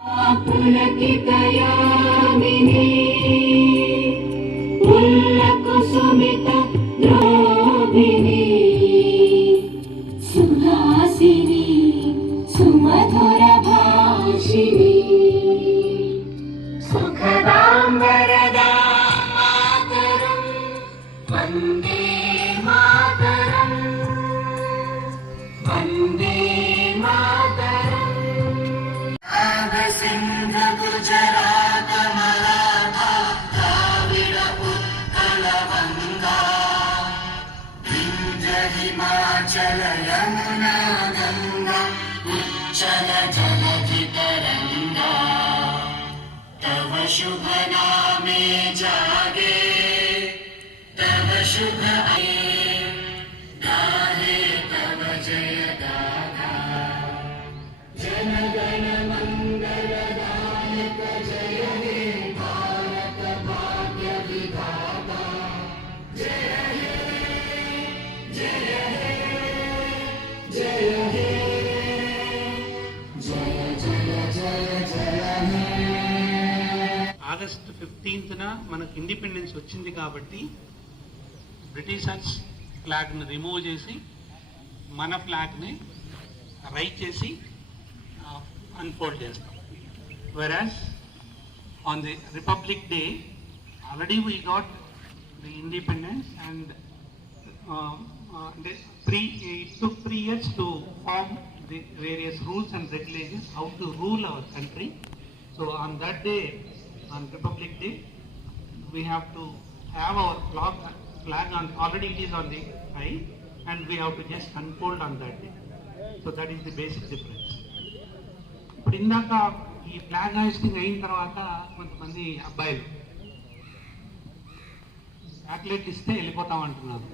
పులకితయామిని పుల్లకుసుమిత ద్రోభిని సుహాసిని సుమధుర భాషిని సుఖదాం వరదాం మాతరం వందే మాతరం వందే మాతరం. సింధు గుజరాత మరాఠా ద్రావిడ ఉత్కళ వంగా వింధ్య హిమాచల యమునా గంగా ఉచ్చల జలధి తరంగా तव शुभ नामे जागे तव शुभ गाहे तव जय गाथा जन गण मंगलदायक जय हे भारत भाग्य विधाता जय हे जय हे जय हे जय जय जय जय हे. ఆగస్ట్ 15న మనకు ఇండిపెండెన్స్ వచ్చింది కాబట్టి బ్రిటిషర్స్ ఫ్లాగ్ని రిమూవ్ చేసి మన ఫ్లాగ్ని రైట్ చేసి అన్ఫోల్డ్ చేస్తాం. Whereas on the republic day already we got the independence and it took 3 years to form the various rules and regulations how to rule our country. So on that day, on Republic Day, we have to have our flag on, already it is on the high, and we have to just unfold on that day. So that is the basic difference. ఇప్పుడు ఇందాక ఈ flag hoisting అయిన తర్వాత కొంతమంది అబ్బాయిలు చాక్లెట్ ఇస్తే వెళ్ళిపోతామంటున్నారు.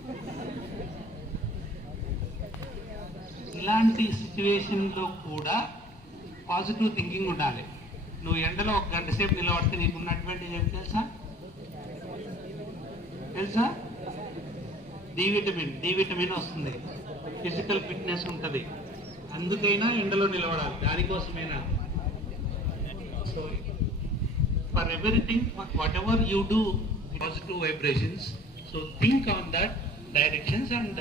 ఇలాంటి సిచ్యువేషన్లో కూడా పాజిటివ్ థింకింగ్ ఉండాలి. నువ్వు ఎండలో 1 గంట సేపు నిలబడితే నీకున్న అడ్వాంటేజ్ ఏంటి తెలుసా? డి విటమిన్ వస్తుంది, ఫిజికల్ ఫిట్నెస్ ఉంటుంది. అందుకైనా ఎండలో నిలబడాలి, దానికోసమైనా. So for everything whatever you do positive vibrations, so think on that directions and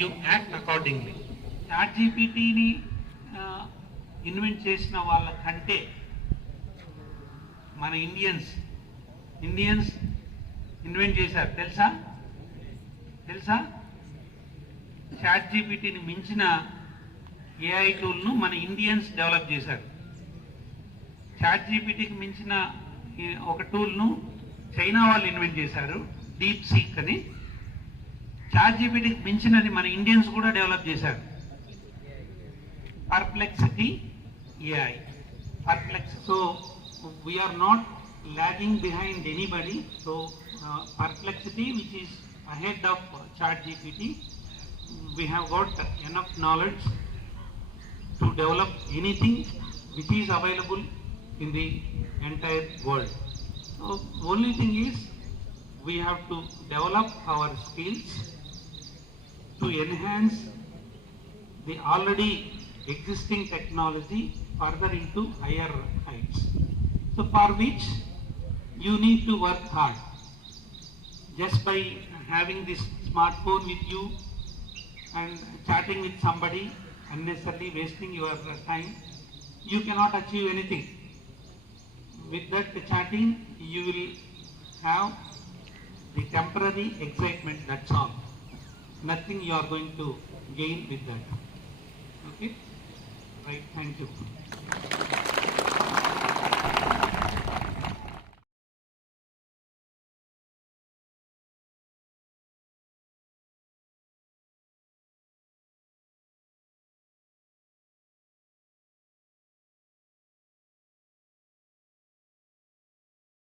you act accordingly. Chat జీపీటీని ఇన్వెంట్ చేసిన వాళ్ళ కంటే మన ఇండియన్స్ ఇన్వెంట్ చేశారు. తెలుసా? చాట్ జీపీటీని మించిన ఏఐ టూల్ను మన ఇండియన్స్ డెవలప్ చేశారు. చాట్ జీపీటీకి మించిన ఒక టూల్ను చైనా వాళ్ళు ఇన్వెంట్ చేశారు, డీప్ సీక్ అని. చాట్ జీపీటీకి మించినది మన ఇండియన్స్ కూడా డెవలప్ చేశారు, Perplexity AI. So we are not lagging behind anybody. So Perplexity, which is ahead of ChatGPT, we have got enough knowledge to develop anything which is available in the entire world. So only thing is we have to develop our skills to enhance the already existing technology further into higher heights. So for which you need to work hard. Just by having this smartphone with you and chatting with somebody, unnecessarily wasting your time, you cannot achieve anything. With that chatting, you will have the temporary excitement, that's all. Nothing you are going to gain with that. Okay? Right, thank you.